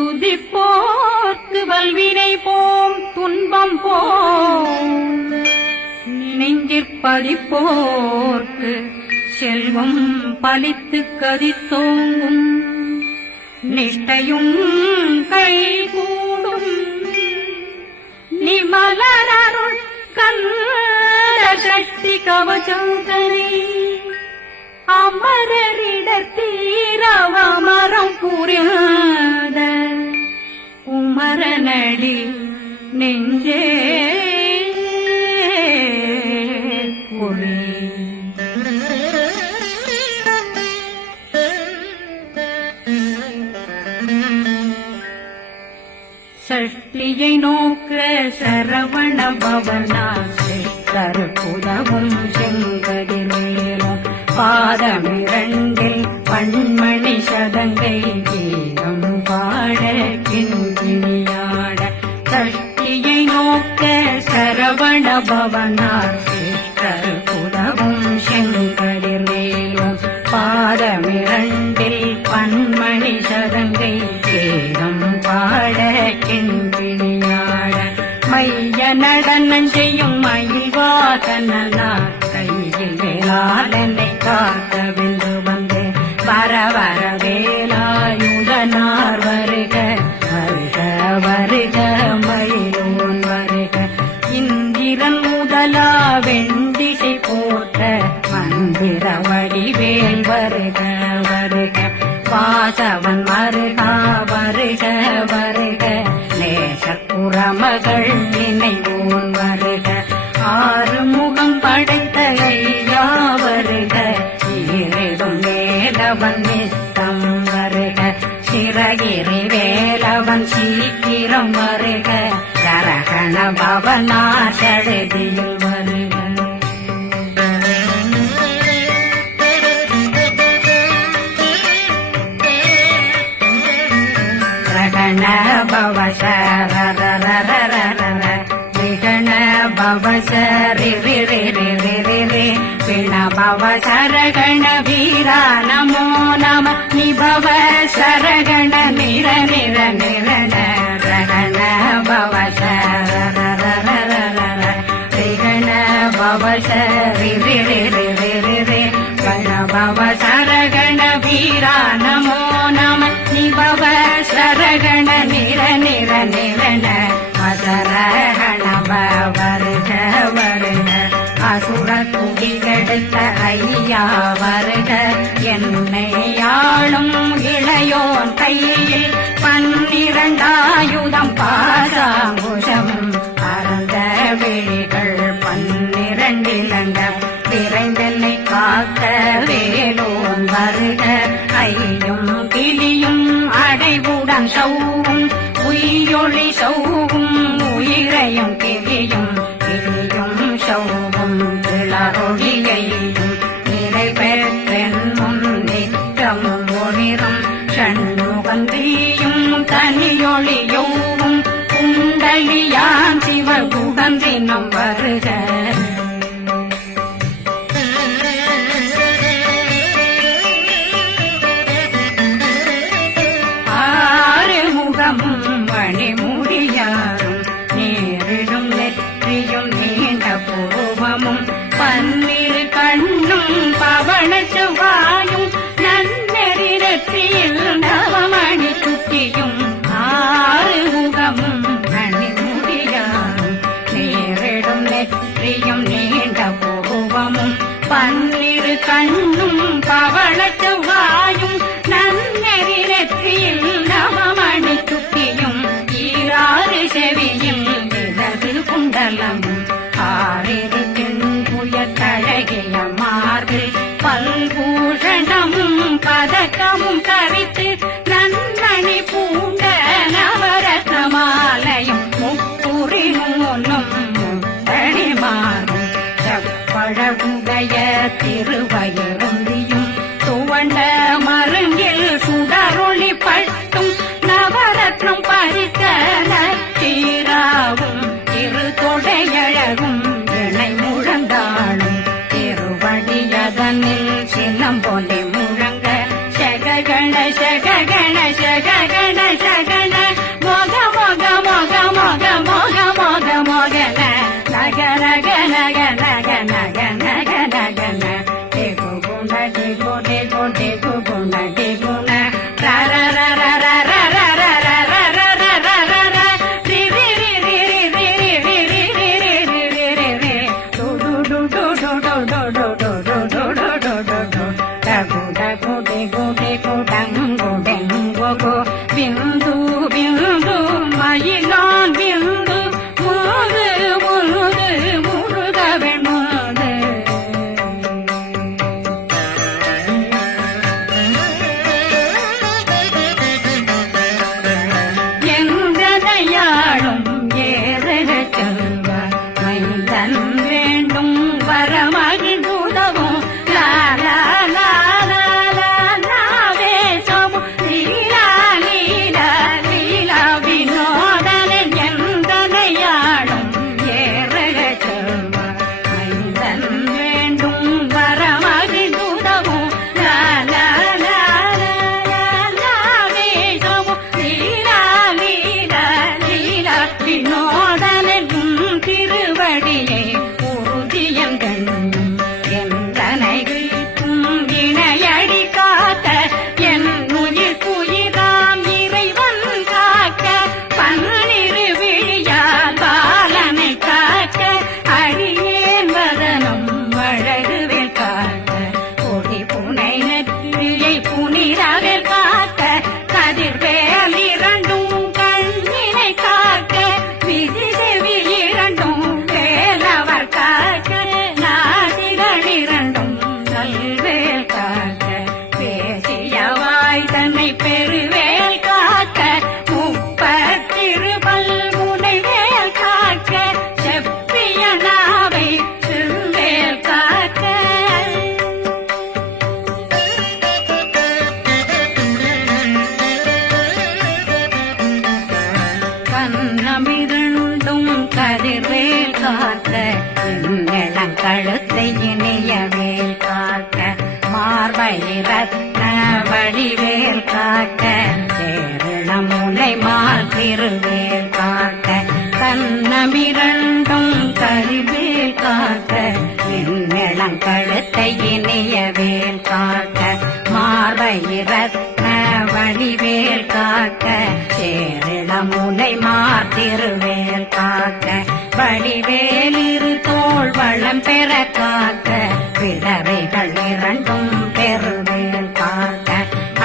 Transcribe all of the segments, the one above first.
துதிப்போர்க்கு வல்வினை போம் துன்பம் போம் நெஞ்சிற்பதிப்போர்க்கு செல்வம் பலித்து கதித்தோங்கும் நிஷ்டையும் கைகூடும் நிமலருள் கந்த சக்தி கவசந்தனை அமரரிடத்தீரவமரம் புரியாத உமரனடி நெஞ்சே புரி. சஷ்டியை நோக்க சரவண பவனா கருப்புதவும் செங்கதிரேலும் பாதமிரண்டில் பண்மணி சதங்கை கீதம் பாட கிண்கிணியாட சஷ்டியை நோக்க சரவண பவனார் கருப்புதவும் செங்கதிரேலும் பாதமிரண்டில் பண்மணி சதங்கை கீதம் பாட கிண்கிணியாட மைய நடனம் செய்யும் மயில்வாதனார் கையில் வேளாளனை காக்க வென்று வந்து வர வர வேலாயுதனார் வருக வருக வருக மயிலோன் வருக இந்திரன் முதலா வெண்டிசை போற்ற மந்திர வடிவேல் வருக வருக வாசவன் வருகா வருக வருக நேசப்புறமகள் நினைவோன் வருக ஆறு முகம் படைத்த ஐயா வருக ஈரிடும் வேலவன் நித்தம் வருக சிறகிரி வேலவன் சீக்கிரம் வருக கரகண பவனா சடுதியில் வருக ரகண பவசரரரரரர விகண பவசரி பிண பவசரகண வீரா நமோ நம நிபவ சரகண நிர நிர நிரண ரகண பவசரரரரர விகண பவசரி கண பவசரகண வீரா நமோ நம நிபவ சரகண நிர நிர நிரண அசரகண வருக வருக அசுர குடிகெடுத்த ஐயா வருக என்னை ஆளும் இளையோன் கையில் 12 பாசாங்குஷம் பரந்த விழிகள் 12 இலங்க விரைந்தென்னை காக்க வேலோன் வருக ஐயும் கிளியும் அடைவுடன் சௌவும் உயிரொளி சௌவும் உயிரையும் கிளியும் கிளியும் சௌவும் இளரொழியையும் நிறைவேற்றென் முன் நிற்றமும் ஒளிரும் ஷண்முகந்தியும் தனியொளியோவும் குண்டலியான் சிவகுகந்தினம் வருக மணிமுடியாரும் நேரிடும் நெற்றியும் நீண்ட பூவமும் 12 கண்ணும் பவள செவ்வாயும் நன்னெறி நெற்றியில் நவமணி குட்டியும் 6 முகமும் மணிமுடியாரும் நேரிடும் நெற்றியும் நீண்ட பூவமும் 12 கண்ணும் பவள செவ்வாயும் நன்னெறி நெற்றியில் நவமணி குட்டியும் 6 செவியும் இடது குண்டலம் 6 புயத்தழகிய மார்பில் பல்பூஷணமும் பதக்கமும் தரித்து நன்னணி பூண்ட நவரத்ன மாலையும் முப்புரி நூலும் முத்தணி மாறும் செப்பழகுடைய திருவயருந்தியும் துவண்ட மருங்கில் சுடரொளி பட்டும் நவரத்னம் பறித்த நச்சீராவும் இரு தொடையழகும் இணை முழந்தாளும் திருவடியதனில் சின்னம்பொலி முழங்க செககண பிந்து பிந்து மயிலான் பிந்து முது முது முருகவன் முது எங்கனையாளும் ஏறக செல்வார் மைந்தன் வேண்டும் வரமகிழ்ந்துதவும் லாலா கண்ணமிருண்டும் கதிர்வேல் காக்க இளங்கழுத்தை இணையவேல் காக்க மார்பை ரத்ன வடிவேல் காக்க சேரண முனை மால் திருவேல் காக்க கண்ணமிருண்டும் கதிர்வேல் காக்க இளங்கழுத்தை இணையவேல் காக்க மார்பை ரத்ன வடிவேல் காக்க சேரண முனை மாத்திருவேல் காக்க வடிவேல் இரு தோள் வளம் பெற காக்க பிறவைகள் இரண்டும் பெருவேல் காக்க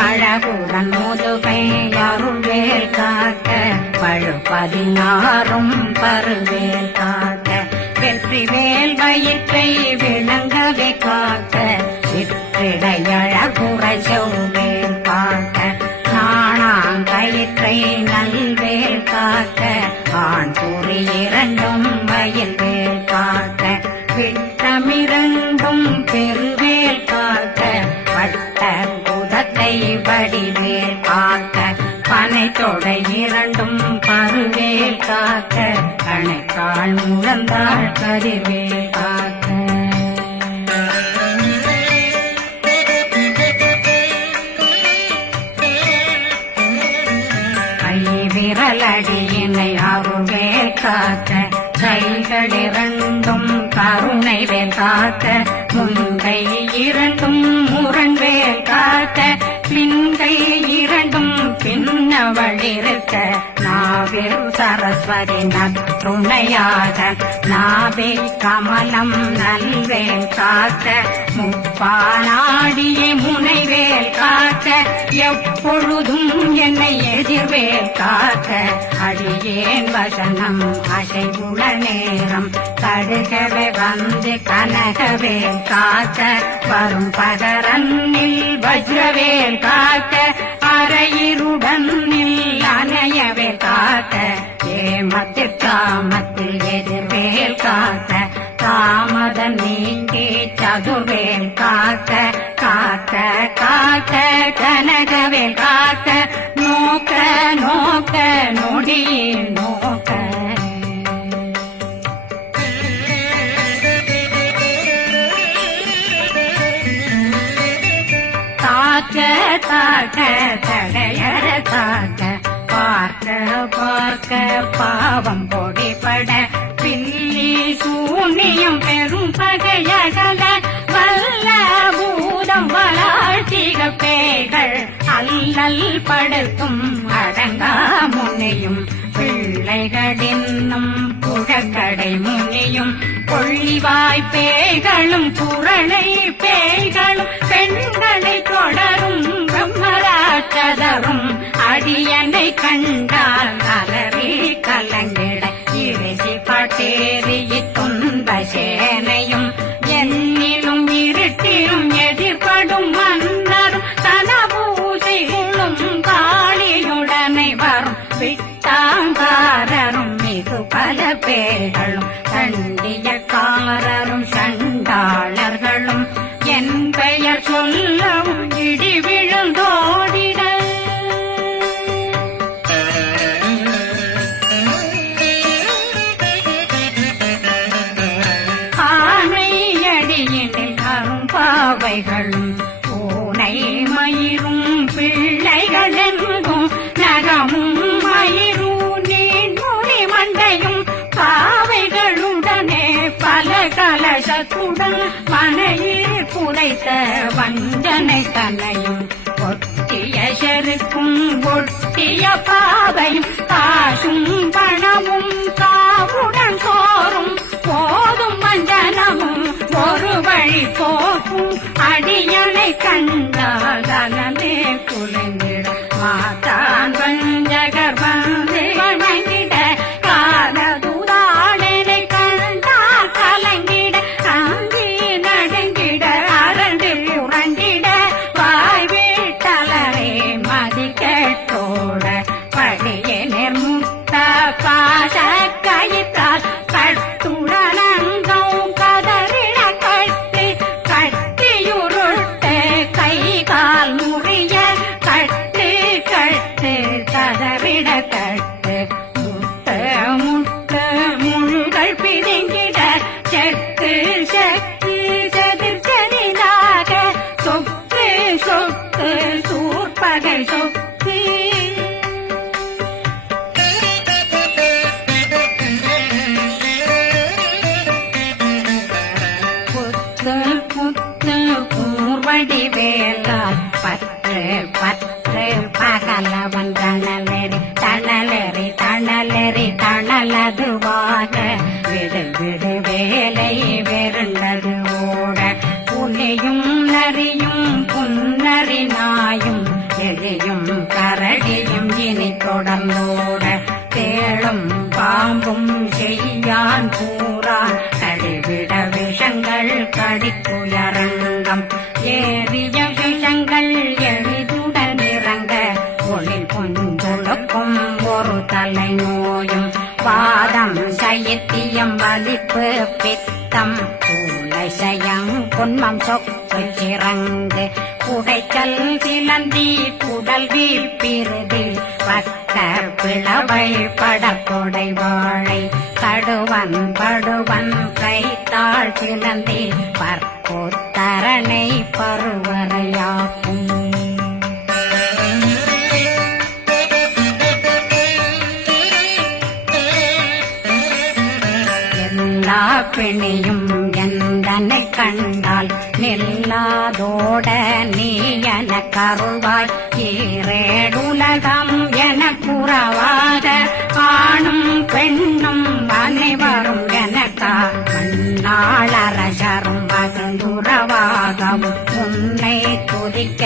அழகுடன் முதுகை அருள்வேல் காக்க பழு16 பருவேல் காக்க வெற்றிவேல் வயிற்றை விளங்கவே காக்க சிற்றிடையழகுறை செவ்வேல் காக்க நாணாங்கயிற்றை நல்வேல் காக்க ஆண் குறி இரண்டும் மயில்வேல் காக்க விட்டமிரண்டும் பெருவேல் காக்க வட்ட குதத்தை வடிவேல் காக்க பனை தொடை இரண்டும் பருவேல் காக்க கணைக்கால் முழந்தாள் கதிர்வேல் காக்க விரலடியினை அருவேல் காக்க கைகளிரண்டும் கருணை வேல் காக்க முன்கை இரண்டும் முரண்வேல் காக்க பின்கை இரண்டும் பின்னவழிருக்க நாவில் சரஸ்வதி நற்றுணையாக நாவே கமலம் நல்வேல் காக்க முப்பானாடியே முனைவேல் காக்க எப்பொழுதும் என்னை எதிர்வேல் காக்க அடியேன் வசனம் அசைவுள நேரம் கடுகவே வந்து கனகவேல் காக்க வரும் பகரன்னில் வஜ்ரவேல் காக்க அரையிருடன் அணையவே காக்க ஏமத்தில் காமத்தில் எதிர்வேல் காக்க தாமத நீங்கி சதுர்வேல் காக்க காக்க காக்க கனகவேல் காக்க நோக்க நோக்க நொடியில் நோக்க தாக்க தாக்க தடையற தாக்க பார்க்க பார்க்க பாவம் பொடிபட பில்லி சூனியம் பெரும் பகையகல வல்ல பூத அல்லல் படுத்தும் அடங்கா முனையும் பிள்ளைகளின்னும் புழக்கடை முனியும் கொள்ளிவாய் பேய்களும் குரலை பேய்களும் பெண்களை தொடரும் பிரம்மராட்சதரும் அடியனை கண்டால் அலறி கலங்கிட இறைசி பட்டேறி துன்ப சேனையும் என்னிலும் இருட்டிலும் எதிர்படும் மன்னரும் தனபூசைகளும் காளியுடனை வரும் விட்டாங்காரரும் மிகு பல பேர்களும் சண்டியக்காரரும் சண்டாளர்களும் என் பெயர் சொல்லவும் இடி விழுந்தோடிட ஆனையடியினில் அரும்பாவைகளும் பூனை மயிரும் பிள்ளைகளெங்கும் நகமும் மயிரும் நீன்மொழி மண்டையும் பாவைகளுடனே பல கலசத்துடன் மனையில் புதைத்த வஞ்சனை தன்னையும் ஒட்டிய செருக்கும் ஒட்டிய பாவையும் காசும் பணமும் காவுடன் சோறும் போதும் வஞ்சனமும் ஒரு வழி போக்கும் அடியனை கண்டால் அலமே குலைந்திட மாதான் வஞ்சகர் வந்து வணங்கிட காலதுதாடனை கண்டால் கலங்கிட அந்தி நடுங்கிட அரண்டு உறங்கிட வாய் வீட்டலரே மதி கேட்டோட படியே நிர்முத்த பாச கயிற்றால் கட்டுடனங்கும் கதறிட கட்டி கட்டியுருட்டு கை கால் முறிய கட்டு கட்டு கதறிட கட்டு முட்டு முட்டு முள்கள் பிதுங்கிட செக்கு செக்கு செதிர் செதிலாக சொக்கு சொக்கு சூர்பகை சொக்கு புத்து புத்து கூர்வடி வேலால் பற்று பற்று பகலவன் தணலெறி தணலெறி தணலெறி தணலதுவாக விடு விடு வேலை வெருண்டது ஓட புலியும் நரியும் புன்னரி நாயும் எலியும் கரடியும் இனி தொடர்ந்தோட தேளும் பாம்பும் செய்யான் கூறான் கடிவிட விஷங்கள் கடிக்குயரங்கம் ஏறிய விஷங்கள் எளிதுடன் இறங்க ஒளில் கொஞ்சொழுக்கும் ஒரு தலை நோயும் பாதம் சைத்தியம் வலிப்பு பித்தம் சூளை சயம் பொன்மம் சொக்கு சிறங்கு குடைச்சல் சிலந்தி குடல் வீழ்பிறுதில் பக்க பிளவை படக்கொடை வாழை கடுவன் படுவன் கைத்தாள் சிலந்தி பற்போத்தரணை பருவரையாக்கும் எல்லா பிணியும் எந்தனை கண்டால் நில்லாதோட நீ என கருள்வாய் ஈரேடுலகம் என குறவாக ஆணும் பெண்ணும் அனைவரும் எனக்கா மண்ணாளரசரும் மகிழ்ந்துறவாகவும் உன்னை துதிக்க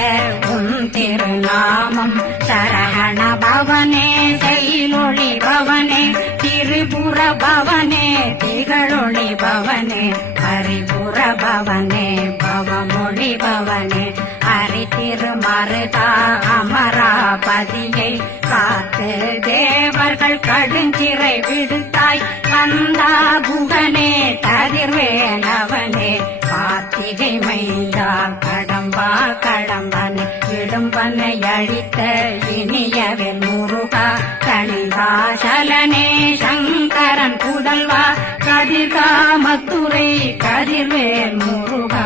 உன் திருநாமம் சரகண பவனே செயலொளி பவனே திரிபுர பவனே திகழொளி பவனே ஹரிபுர பவனே பவமொழி பவனே ஹரி திருமருதா அமராபதியை காத்து தேவர்கள் கடுஞ்சிறை விடுத்தாய் கந்தா குகனே கதிர்வேலவனே கார்த்திகை மைந்தா கடம்பா கடம்பனை இடும்பனை அழித்த இனியவில் முருகா கணிகாசலனே சங்கரன் புதல்வா கதிர்காமத்துறை கதிர்வேல் முருகா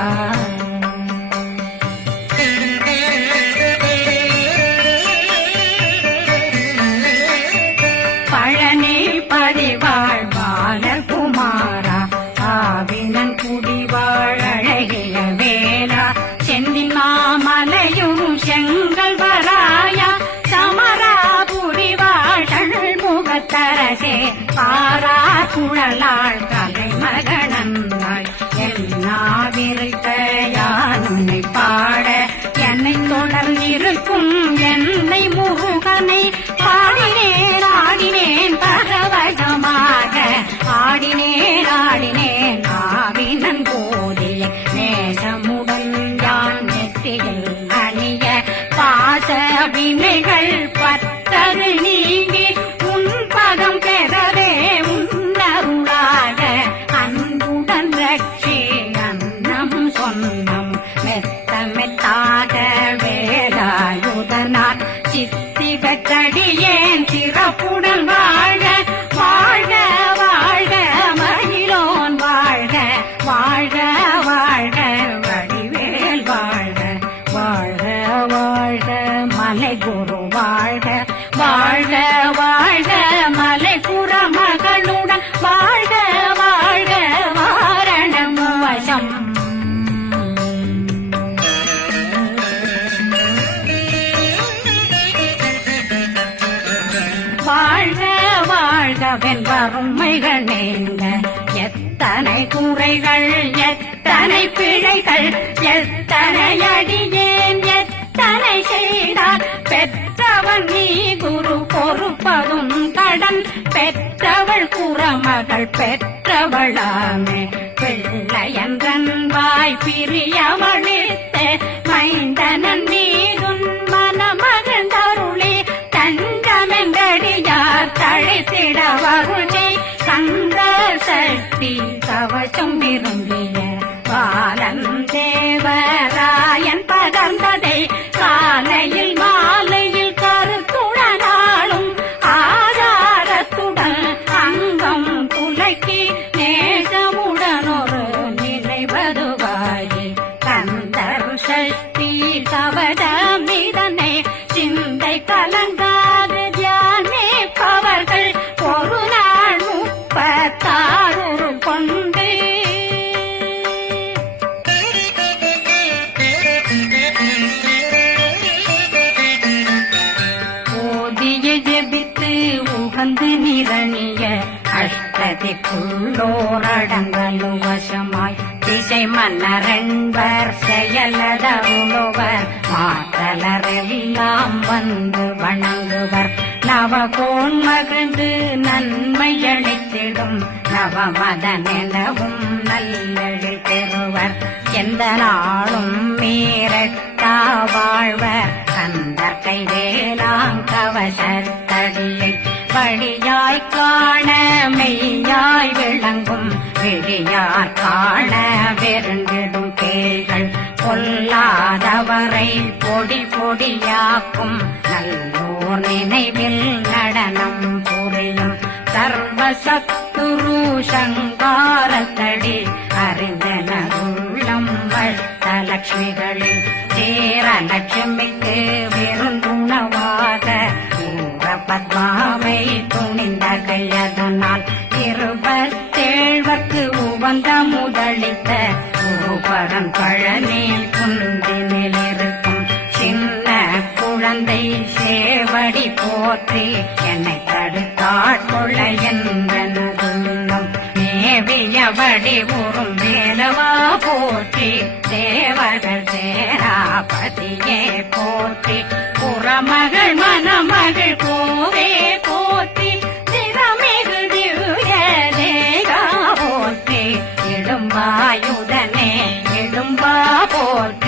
பழனி பதிவாழ் பாலர் குமாரா ஆவினன் குடிவாழ் அழகிய வேலா செந்தில் மாமலையும் செங்கல் வரா பாரா குழலாள் கலை மகனந்தாய் எல்லாவிருக்க யானை பாட என்னை தொடர்ந்திருக்கும் என்னை முருகனை பாடினேன் ஆடினேன் பரவசமாக ஆடினேன் ஆவினன் போதிய நேசமுடன் யான் நெற்றியில் அணிய பாச வினைகள் பத்தரு நீங்கி உன் பதம் பெறவே உன்னருளாக அன்புடன் ரட்சி அன்னம் சொன்னம் மெத்த மெத்தாக வேலாயுதனார் சித்தி பெற்றடியேன் சிறப்புடன் வாழ வாழ்க வாழ்க மகிழோன் வாழ்க வாழ்க வாழ்க வடிவேல் வாழ்க வாழ்க வாழ்க மலை குரு வாழ்க வாழ்க வாழ்க மலை குறமகளுடன் வாழ்க வாழ்க வாரணம் வசம் வாழ்க வாழ்கவென் வறுமைகள் நீங்க எத்தனை குறைகள் எத்தனை பிழைகள் எத்தனை அடியேன் எத்தனை செய்தார் பெற்றவன் நீ குரு பொறுப்பதும் கடன் பெற்றவள் குறமகள் பெற்றவளாமே பிள்ளையன்றன் வாய் பிரியவழித்த மைந்தனன் மீதுன் மனமகந்தருளி தஞ்சமென்றடியார் தழைத்திட வருளி கந்த சக்தி கவசம் விரும்பிய பாலன் தேவராயன் படர்ந்ததை காலையில் மாலையில் கருத்துடனாலும் ஆதாரத்துடன் அங்கம் துலக்கி நேசமுடனொரு நினைவதுவாயி கந்தர் சக்தி கவசமிதனை சிந்தை கலங்காது தியானே பவர்கள் ஒரு நாள் 36 கொண்டு ஓதிய ஜெபித்து உகந்து நிரணிய அஷ்டதிக்குள்ளோரடங்கலும் வசமாய் திசை மன்னரென்பர் செயலதருளுவர் மாற்றலரெல்லாம் வந்து வணங்குவர் நவகோன் மகிழ்ந்து நன்மையளித்திடும் நவமதனெனவும் நல்லெழில் பெறுவர் எந்த நாளும் மீறட்டா வாழ்வர் கந்தர் கைவேலாங்கவசத்தடியை படியாய் காண மெய்யாய் விளங்கும் விழியார் காண வெருண்டிடும் கேள்கள் பொல்லாதவரை பொடி பொடியாக்கும் நல்லோர் நினைவில் நடனம் புரியும் சர்வசத்துரு சங்காரத்தடி அறிந்தனருள்ளம் வட்டலட்சுமிகளில் சேரலட்சுமிக்கு விருந்துணவாக பத்மாவை துணிந்த கையதனால் 27 உவந்த முதலித்த ஒருபரன் பழனி குந்தினில் இருக்கும் சின்ன குழந்தை சேவடி போற்றி என்னை தடுத்தாட்கொள்ள என்றனதுள்ளம் மேவியபடி உறும் வேலவா போற்றி தேவர்கள் சேராபதியே போற்றி புறமகள் மணமகள் கோவே போற்றி திறமிகு திவ்ய தேகா போற்றி இடும்பாயுதனே இடும்பா போற்றி